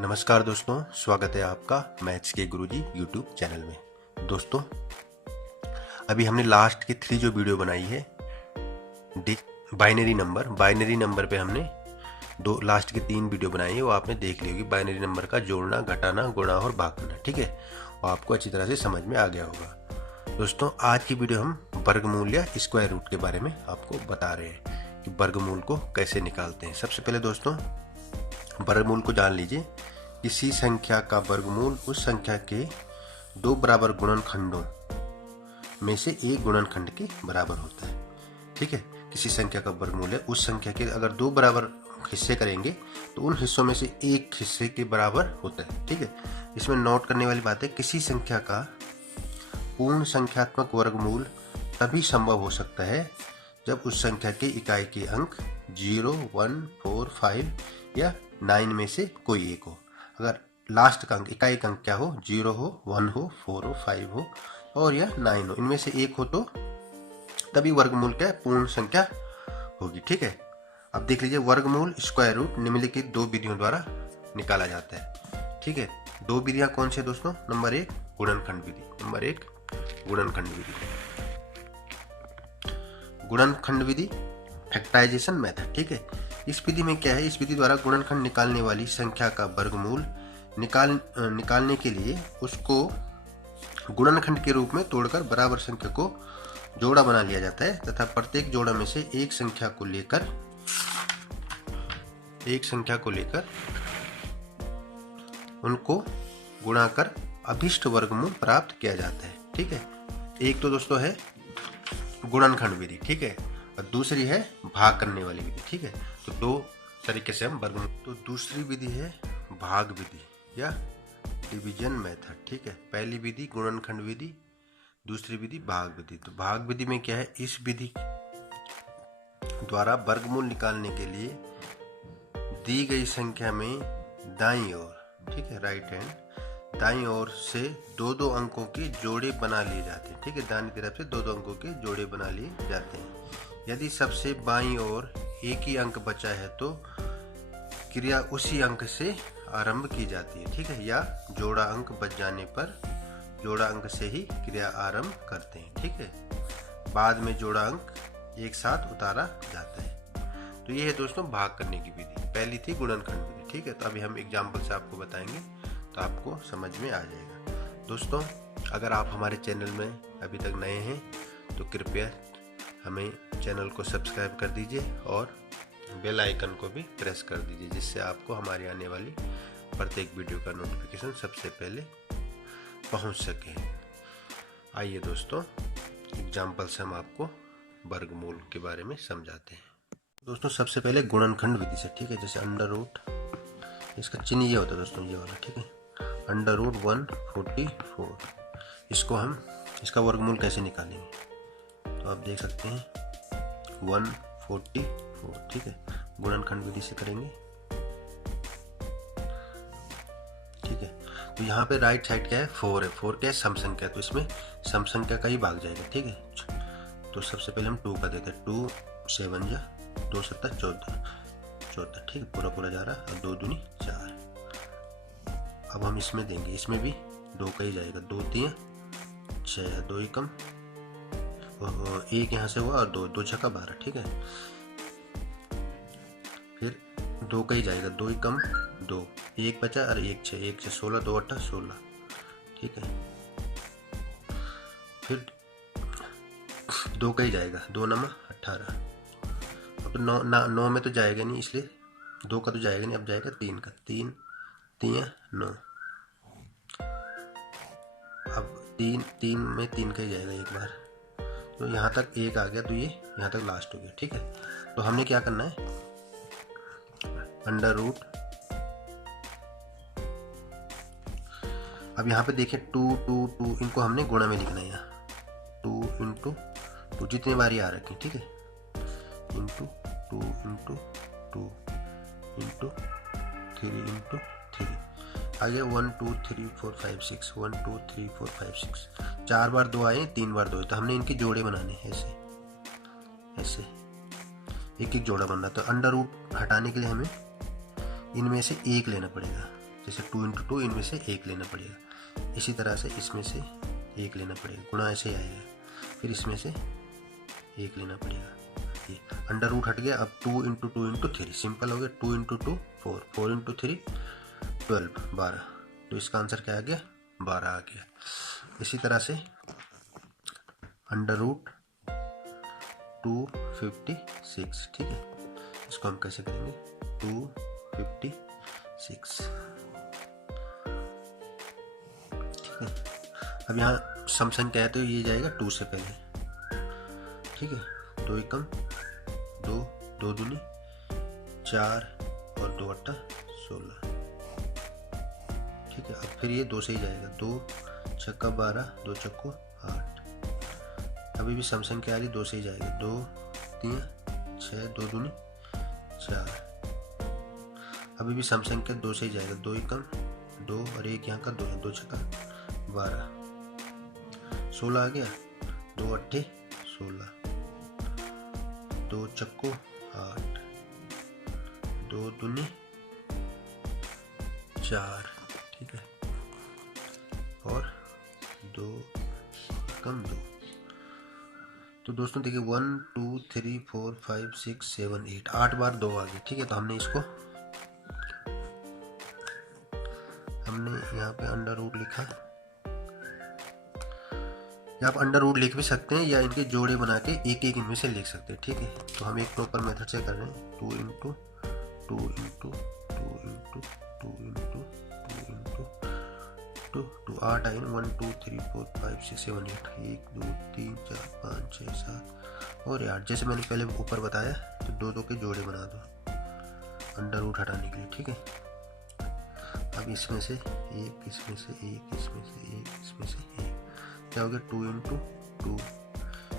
नमस्कार दोस्तों, स्वागत है आपका मैथ्स के गुरुजी यूट्यूब चैनल में। दोस्तों, अभी हमने लास्ट की 3 जो वीडियो बनाई है बाइनरी नंबर पे हमने लास्ट की 3 वीडियो बनाई है, वो आपने देख ली होगी। बाइनरी नंबर का जोड़ना, घटाना, गुणा और भाग करना, ठीक है, वो आपको अच्छी तरह से समझ में आ गया होगा। दोस्तों, आज की वीडियो हम वर्गमूल या स्क्वायर रूट के बारे में आपको बता रहे हैं कि वर्गमूल को कैसे निकालते हैं। सबसे पहले दोस्तों, वर्गमूल को जान लीजिए। किसी संख्या का वर्गमूल उस संख्या के 2 बराबर गुणनखंडों में से एक गुणनखंड के बराबर होता है। ठीक है, किसी संख्या का वर्गमूल है उस संख्या के अगर 2 बराबर हिस्से करेंगे तो उन हिस्सों में से एक हिस्से के बराबर होता है। ठीक है, इसमें नोट करने वाली बात है, किसी संख्या का पूर्ण संख्यात्मक वर्गमूल तभी संभव हो सकता है जब उस संख्या के इकाई के अंक 0, 1, 4, 5 या 9 में से कोई एक हो। अगर लास्ट का अंक, इकाई का अंक क्या हो, 0 हो, 1 हो, 4 हो, 5 हो और या 9 हो, इनमें से एक हो तो तभी वर्गमूल क्या पूर्ण संख्या होगी। ठीक है, अब देख लीजिए, वर्गमूल स्क्वायर रूट निम्नलिखित 2 विधियों द्वारा निकाला जाता है। ठीक है, 2 विधियां कौन सी है दोस्तों? नंबर 1 गुणनखंड विधि, गुणनखंड विधि, फैक्टराइजेशन मेथड। ठीक है, इस विधि में क्या है, इस विधि द्वारा गुणनखंड निकालने वाली संख्या का वर्गमूल निकालने के लिए उसको गुणनखंड के रूप में तोड़कर बराबर संख्या को जोड़ा बना लिया जाता है तथा प्रत्येक जोड़ा में से एक संख्या को लेकर उनको गुणा कर अभिष्ट वर्गमूल प्राप्त किया जाता है। ठीक है, एक तो दोस्तों है गुणनखंड विधि, ठीक है, और दूसरी है भाग करने वाली विधि। ठीक है, तो 2 तरीके से हम वर्गमूल। तो दूसरी विधि है भाग विधि या डिवीजन मेथड। ठीक है, पहली विधि गुणनखंड विधि, दूसरी विधि भाग विधि। तो भाग विधि में क्या है, इस विधि द्वारा वर्गमूल निकालने के लिए दी गई संख्या में दाईं ओर, ठीक है, राइट हैंड, दाईं ओर से 2-2 अंकों के जोड़े बना लिए जाते हैं। ठीक है, दाईं तरफ से 2-2 अंकों के जोड़े बना लिए जाते हैं। यदि सबसे बाईं ओर एक ही अंक बचा है तो क्रिया उसी अंक से आरंभ की जाती है। ठीक है, या जोड़ा अंक बच जाने पर जोड़ा अंक से ही क्रिया आरंभ करते हैं। ठीक है, बाद में जोड़ा अंक एक साथ उतारा जाता है। तो ये है दोस्तों भाग करने की विधि। पहली थी गुणनखंड विधि। ठीक है, तो अभी हम एग्जाम्पल से आपको बताएंगे तो आपको समझ में आ जाएगा। दोस्तों, अगर आप हमारे चैनल में अभी तक नए हैं तो कृपया हमें चैनल को सब्सक्राइब कर दीजिए और बेल आइकन को भी प्रेस कर दीजिए, जिससे आपको हमारी आने वाली प्रत्येक वीडियो का नोटिफिकेशन सबसे पहले पहुंच सके। आइए दोस्तों, एग्जाम्पल से हम आपको वर्गमूल के बारे में समझाते हैं। दोस्तों, सबसे पहले गुणनखंड विधि से। ठीक है, जैसे अंडर रूट, इसका चिन्ह ये होता है दोस्तों, ये वाला। ठीक है, अंडर रूट 144, इसको हम इसका वर्गमूल कैसे निकालेंगे तो आप देख सकते हैं 144। ठीक है, गुणनखंड विधि से करेंगे। ठीक है, तो यहाँ पे राइट साइड क्या है, 4 है। 4 क्या है, सम संख्या, तो इसमें सम संख्या का ही भाग जाएगा। ठीक है, तो सबसे पहले हम 2 का देते हैं। 2 7 जा 2 7 14। ठीक है, पूरा जा रहा है, और 2 दूनी 4। अब हम इसमें देंगे, इसमें भी 2 का ही जाएगा। 2 3 6, 2 ही कम, एक यहाँ से हुआ और 2 6 12। ठीक है, फिर 2 का ही जाएगा, 2 ही कम 2, 1 बचा और 1 6, 1 6 16, 2 8 16। ठीक है, फिर 2 का ही जाएगा, 2 9 18। अब तो 9 में तो जाएगा नहीं, इसलिए 2 का तो जाएगा नहीं, अब जाएगा 3 का। 3 3 9। अब 3 में 3 का ही जाएगा एक बार, तो यहाँ तक 1 आ गया, तो ये यहाँ तक लास्ट हो गया। ठीक है, तो हमने क्या करना है, अंडर रूट, अब यहाँ पे देखिए 2 2 2, इनको हमने गुणा में लिखना है। यहाँ 2 × 2 जितने बारी आ रखी। ठीक है, इंटू 2 × 2 इंटू 3 × 3 आ गया 1 2 3 4 5 6, 1 2 3 4 5 6। 4 बार 2 आए, 3 बार 2, तो हमने इनके जोड़े बनाने हैं। ऐसे एक एक जोड़ा बनना। तो अंडर रूट हटाने के लिए हमें इनमें से एक लेना पड़ेगा। जैसे 2 × 2 इनमें से एक लेना पड़ेगा। इसी तरह से इसमें से एक लेना पड़ेगा, गुणा ऐसे ही आएगा। फिर इसमें से एक लेना पड़ेगा। ये अंडर रूट हट गया। अब 2 × 2 × 3 सिंपल हो गया। 2 × 2 4, 4 × 3 12, 12। तो इसका आंसर क्या आ गया? 12 आ गया। इसी तरह से अंडर रूट 256, ठीक है, इसको हम कैसे करेंगे? 256, ठीक है। अब यहाँ सम संख्या है तो ये जाएगा 2 से पहले, ठीक है। 2 एकम 2, 2 दूनी 4 और 2 अट्ठा 16, ठीक है। अब फिर ये 2 से ही जाएगा। 2 छक्का 12, 2 चक्को 8। अभी भी सम संख्या आ रही, 2 से ही जाएगा। 2 3 6, 2 दूनी 4। अभी भी सम संख्या 2 से ही जाएगा। 2 एकम 2 और 1 यहाँ का 2 है। 2 छक्का 12, 16 आ गया। 2 अट्ठे 16, 2 चक्को 8, 2 दूनी 4, ठीक है, और 2 कम 2। तो दोस्तों देखिए 1 2 3 4 5 6 7 8, 8 बार 2 आ गए, ठीक है। तो हमने इसको यहाँ पे अंडर रूट लिखा। या आप अंडर रूट लिख भी सकते हैं या इनके जोड़े बना के एक एक इनमें से लिख सकते हैं, ठीक है। तो हम एक प्रॉपर मेथड से कर रहे हैं। 2 × 2 × 2 × 2 × 2 × 2 2 8 आए। 1 2 3 4 5 6 7 8, 1 2 3 4 5 6 7 और 8। जैसे मैंने पहले ऊपर बताया, तो 2 2 के जोड़े बना दो अंडर रूट हटाने के लिए, ठीक है। अब इसमें से एक, इसमें से एक, इसमें से एक, इसमें से एक, क्या हो गया? 2 × 2 × 2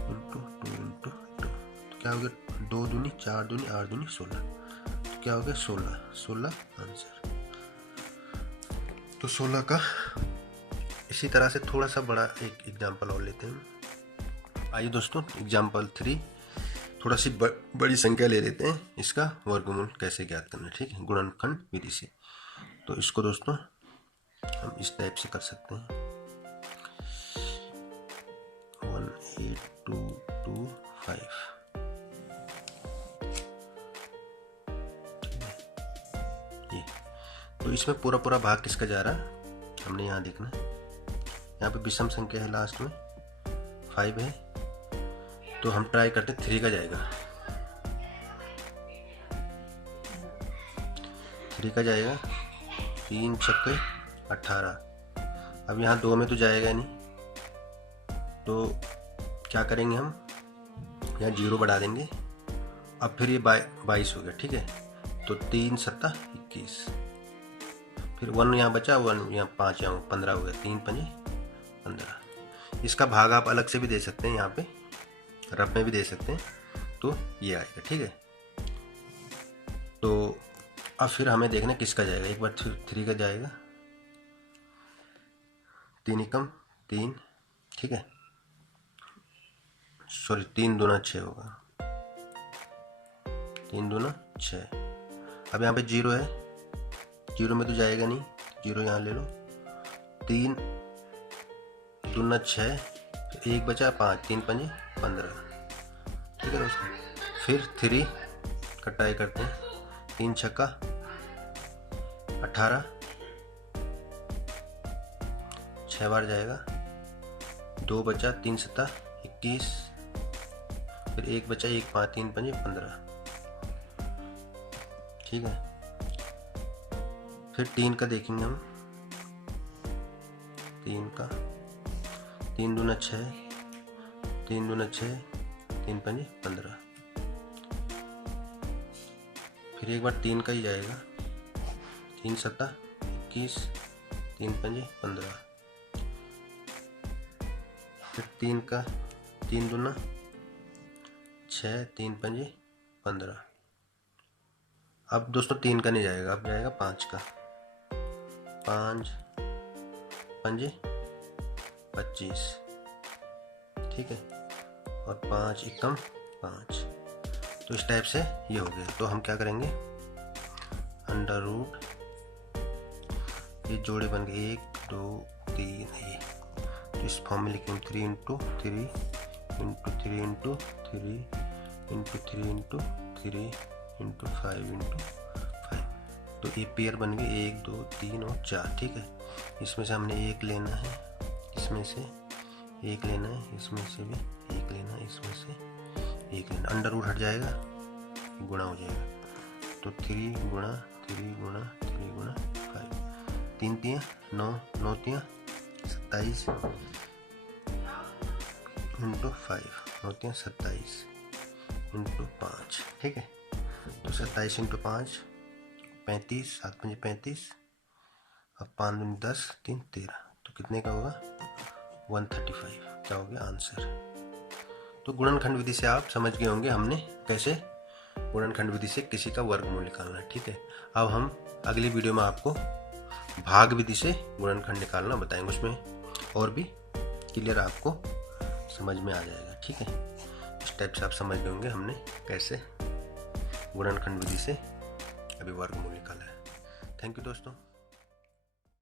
× 2, तो क्या हो गया? 2 दूनी 4 दूनी 8 दूनी 16, तो क्या हो गया? 16 आंसर। तो 16 का। इसी तरह से थोड़ा सा बड़ा एक एग्जाम्पल और लेते हैं। आइए दोस्तों, एग्जाम्पल 3, थोड़ा सी बड़ी संख्या ले लेते हैं। इसका वर्गमूल कैसे ज्ञात करना है, ठीक है, गुणनखंड विधि से। तो इसको दोस्तों हम इस टाइप से कर सकते हैं। 18225, ये। तो इसमें पूरा पूरा भाग किसका जा रहा है हमने यहाँ देखना है। यहाँ पे विषम संख्या है, लास्ट में 5 है, तो हम ट्राई करते हैं 3 का जाएगा। 3 का जाएगा। 3 छक्के 18। अब यहाँ 2 में तो जाएगा नहीं, तो क्या करेंगे हम? यहाँ 0 बढ़ा देंगे। अब फिर ये 22 हो गया, ठीक है। तो 3 7 21, फिर 1 यहाँ बचा, 1 यहाँ 5 यहाँ 15 हो गया। 3 5 15। इसका भाग आप अलग से भी दे सकते हैं, यहाँ पे रफ में भी दे सकते हैं, तो ये आएगा, ठीक है। तो अब फिर हमें देखना किसका जाएगा। एक बार 3 का जाएगा। 3 एकम 3, ठीक है, सॉरी 3 दूना 6 होगा। 3 दूना 6। अब यहाँ पे 0 है, 0 में तो जाएगा नहीं, 0 यहाँ ले लो। 3 दूना 6, 1 बचा 5, 3 5 15, ठीक है दोस्तों। फिर 3 कटाई करते हैं। 3 छक्का 18, 6 बार जाएगा। 2 बचा, 3 7 21, फिर 1 बचा, 1 5 3 5 15, ठीक है। फिर 3 का देखेंगे हम। 3 का 3 दूना 6, 3 दूना 6, 3 5 15। फिर एक बार 3 का ही जाएगा। 3 7 21, 3 5 15। फिर 3 का 3 दूना 6, 3 5 15। अब दोस्तों 3 का नहीं जाएगा, अब जाएगा 5 का। 5 5 25, ठीक है, और 5 एकम 5। तो इस टाइप से ये हो गया। तो हम क्या करेंगे? अंडर रूट ये जोड़े बन गए 1 2 3 ये, तो इस फॉर्म में लिखेंगे 3 into 3 into 3 into 3 into 3 into 3 into 5 into 5। तो ये पेयर बन गए 1 2 3 और 4। ठीक है, इसमें से हमने एक लेना है, इसमें से एक लेना है, इसमें से भी एक लेना है, इसमें से एक लेना। अंडर रूट हट जाएगा, गुणा हो जाएगा। तो 3 गुणा 3 गुणा 3 गुणा 5, 3 तियाँ 9, 9 तियाँ 27 इंटू 5, 9 तियाँ 27 इंटू 5। ठीक है, तो 27 इंटू 5 35, 7 5 35, अब 5 दूनी 10, 3 13, तो कितने का होगा 135। क्या हो गया आंसर। तो गुणनखंड विधि से आप समझ गए होंगे हमने कैसे गुणनखंड विधि से किसी का वर्गमूल निकालना है। ठीक है, अब हम अगली वीडियो में आपको भाग विधि से गुणनखंड निकालना बताएंगे, उसमें और भी क्लियर आपको समझ में आ जाएगा। ठीक है, इस टाइप से आप समझ गए होंगे हमने कैसे गुणनखंड विधि से अभी वर्गमूल निकाला है। थैंक यू दोस्तों।